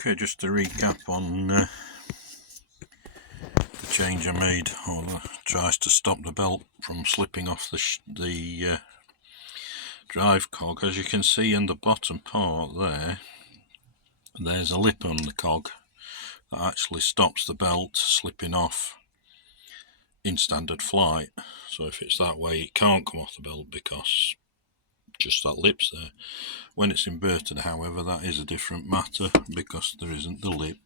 Okay, just to recap on the change I made, or tries to stop the belt from slipping off the drive cog. As you can see in the bottom part there's a lip on the cog that actually stops the belt slipping off in standard flight. So if it's that way, it can't come off the belt because just that lip's there. When it's inverted, however, that is a different matter because there isn't the lip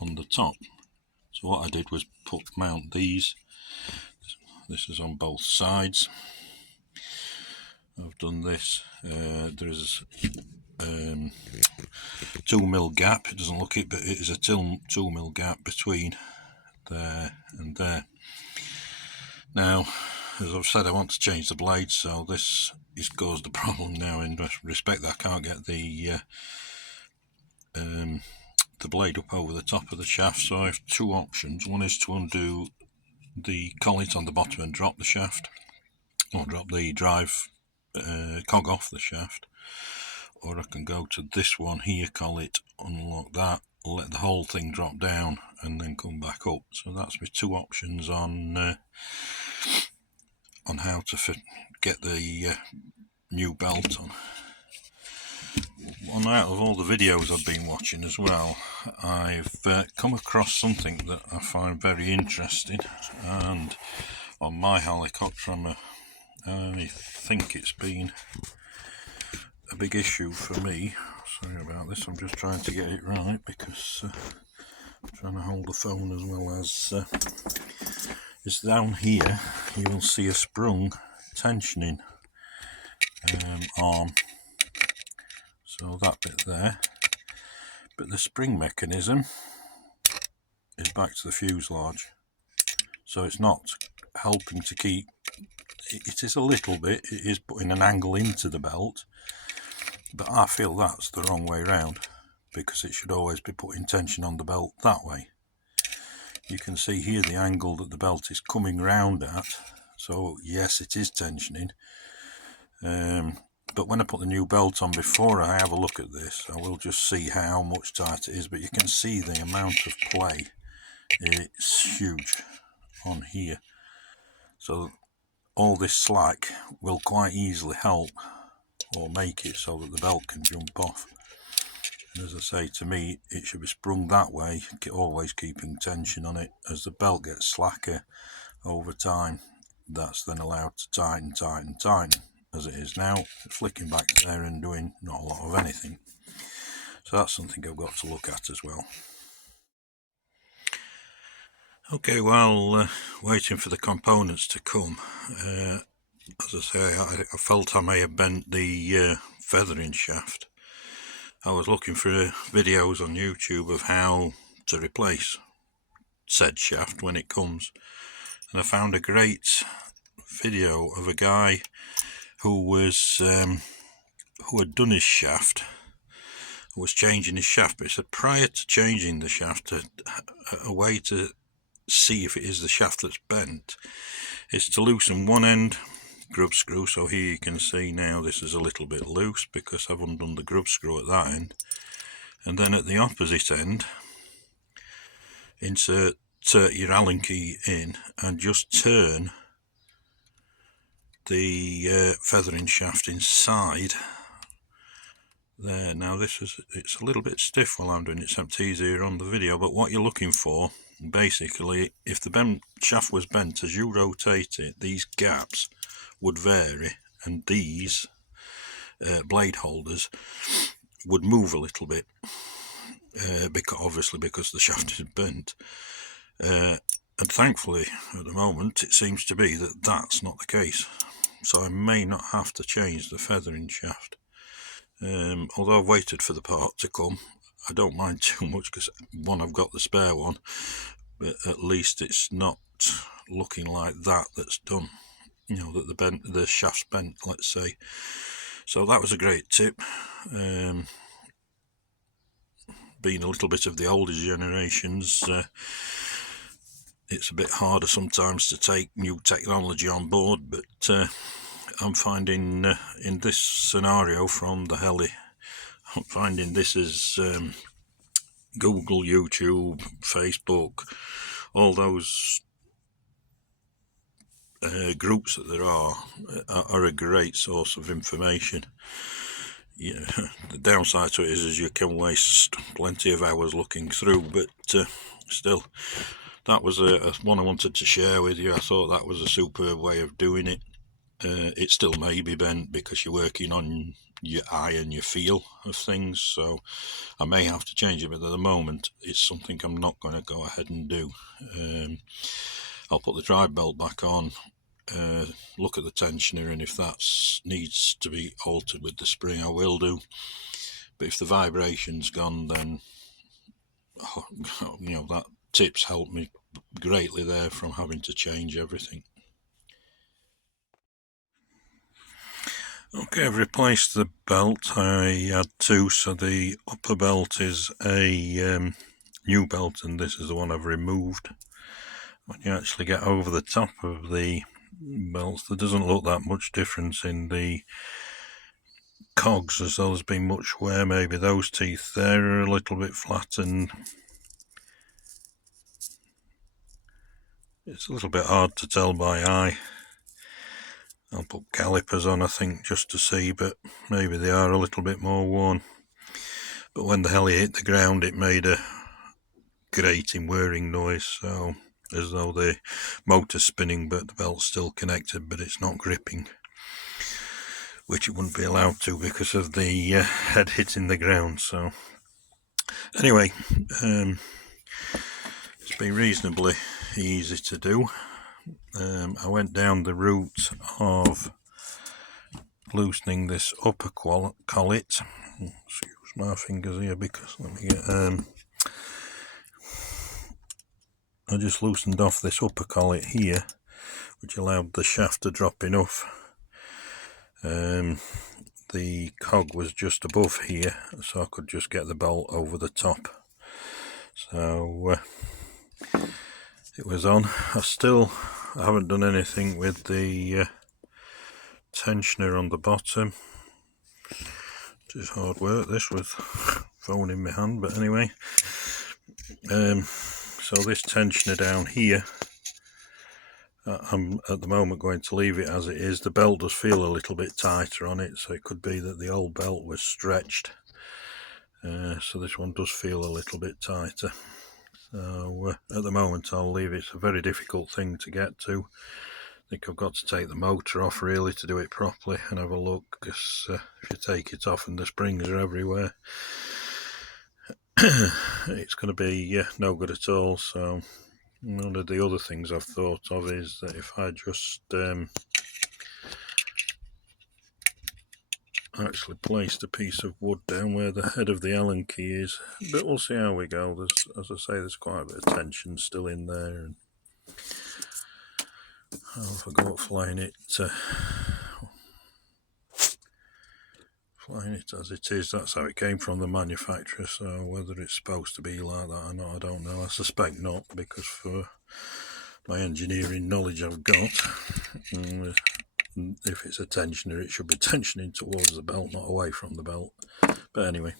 on the top. So what I did was mount these. This is on both sides. I've done this. There's 2mm gap. It doesn't look it, but it is a 2mm gap between there and there. Now, as I've said, I want to change the blade, so this is caused the problem now in respect that I can't get the blade up over the top of the shaft. So I have two options. One is to undo the collet on the bottom and drop the shaft, or drop the drive cog off the shaft, or I can go to this one here, collet, unlock that, let the whole thing drop down and then come back up. So that's my two options on how to get the new belt on. Out of all the videos I've been watching as well, I've come across something that I find very interesting, and on my helicopter I think it's been a big issue for me. Sorry about this, I'm just trying to get it right because I'm trying to hold the phone as well as it's down here. You will see a sprung tensioning arm, so that bit there, but the spring mechanism is back to the fuselage, so it's not helping to keep it is a little bit, it is putting an angle into the belt, but I feel that's the wrong way round, because it should always be putting tension on the belt that way. You can see here the angle that the belt is coming round at, so yes, it is tensioning, but when I put the new belt on, before I have a look at this, I will just see how much tighter it is. But you can see the amount of play, it's huge on here, so all this slack will quite easily help or make it so that the belt can jump off. And as I say, to me it should be sprung that way, always keeping tension on it. As the belt gets slacker over time, that's then allowed to tighten. As it is now, flicking back there and doing not a lot of anything. So that's something I've got to look at as well. Okay, while waiting for the components to come, as I say, I felt I may have bent the feathering shaft. I was looking for videos on YouTube of how to replace said shaft when it comes, and I found a great video of a guy who had done his shaft, who was changing his shaft. But he said prior to changing the shaft, a way to see if it is the shaft that's bent is to loosen one end grub screw. So here you can see now this is a little bit loose because I've undone the grub screw at that end, and then at the opposite end insert your Allen key in and just turn the feathering shaft inside there. Now it's a little bit stiff while I'm doing it, except easier on the video, but what you're looking for basically, if the shaft was bent, as you rotate it, these gaps would vary, and these blade holders would move a little bit, because the shaft is bent, and thankfully at the moment it seems to be that that's not the case, so I may not have to change the feathering shaft. Although I've waited for the part to come, I don't mind too much because one, I've got the spare one, but at least it's not looking like that's done, you know, that the shaft's bent, let's say. So that was a great tip. Being a little bit of the older generations, it's a bit harder sometimes to take new technology on board, but I'm finding in this scenario from the heli, I'm finding this is Google, YouTube, Facebook, all those groups that there are a great source of information. Yeah, the downside to it is you can waste plenty of hours looking through, but still, that was a one I wanted to share with you. I thought that was a superb way of doing it. It still may be bent because you're working on your eye and your feel of things, so I may have to change it, but at the moment it's something I'm not going to go ahead and do. I'll put the drive belt back on, look at the tensioner, and if that needs to be altered with the spring, I will do. But if the vibration's gone, then that tips helped me greatly there from having to change everything. Okay, I've replaced the belt. I had two, so the upper belt is a new belt, and this is the one I've removed. When you actually get over the top of the belts, there doesn't look that much difference in the cogs, as though there's been much wear. Maybe those teeth there are a little bit flat, and it's a little bit hard to tell by eye. I'll put calipers on, I think, just to see, but maybe they are a little bit more worn. But when the heli hit the ground, it made a grating whirring noise, so as though the motor's spinning but the belt's still connected, but it's not gripping, which it wouldn't be allowed to because of the head hitting the ground. So anyway, it's been reasonably easy to do. I went down the route of loosening this upper collet. Excuse my fingers here because let me get I just loosened off this upper collet here, which allowed the shaft to drop enough. The cog was just above here, so I could just get the bolt over the top. So it was on. I haven't done anything with the tensioner on the bottom. It is hard work this with phone in my hand, but anyway. So this tensioner down here, I'm at the moment going to leave it as it is. The belt does feel a little bit tighter on it, so it could be that the old belt was stretched. So this one does feel a little bit tighter. So at the moment I'll leave it. It's a very difficult thing to get to. I think I've got to take the motor off really to do it properly and have a look, because if you take it off and the springs are everywhere, it's going to be no good at all. So one of the other things I've thought of is that if I just actually placed a piece of wood down where the head of the Allen key is, but we'll see how we go. As I say, there's quite a bit of tension still in there, and I'll go up flying it as it is. That's how it came from the manufacturer, so whether it's supposed to be like that or not, I don't know. I suspect not, because for my engineering knowledge I've got, if it's a tensioner, it should be tensioning towards the belt, not away from the belt. But anyway.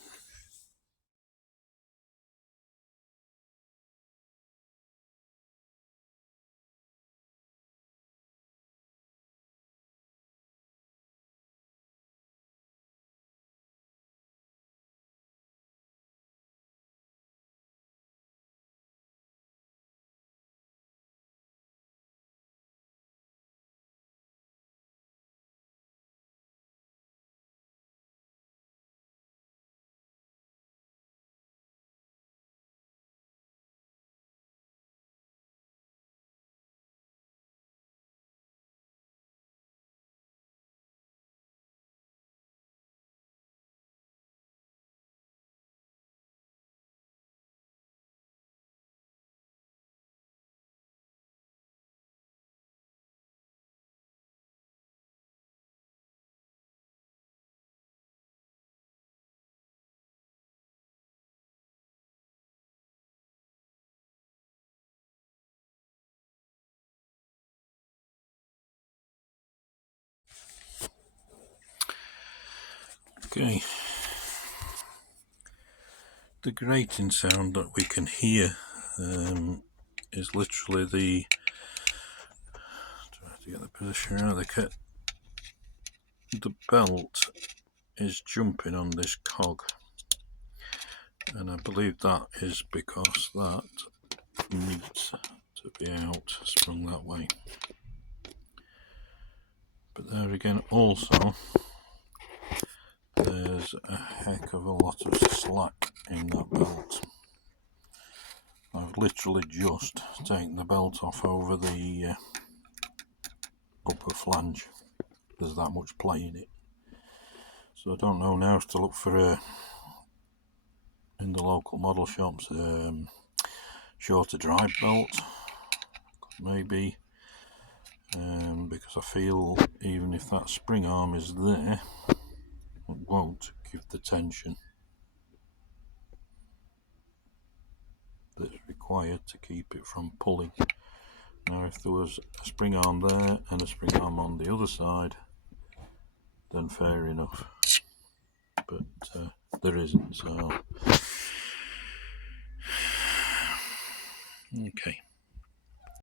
Okay. The grating sound that we can hear is literally the, try to get the position right, the belt is jumping on this cog, and I believe that is because that needs to be out, sprung that way. But there again, also there's a heck of a lot of slack in that belt. I've literally just taken the belt off over the upper flange. There's that much play in it. So I don't know now if to look for in the local model shops shorter drive belt, maybe, because I feel even if that spring arm is there, it won't give the tension that's required to keep it from pulling. Now if there was a spring arm there and a spring arm on the other side, then fair enough, but there isn't, so okay.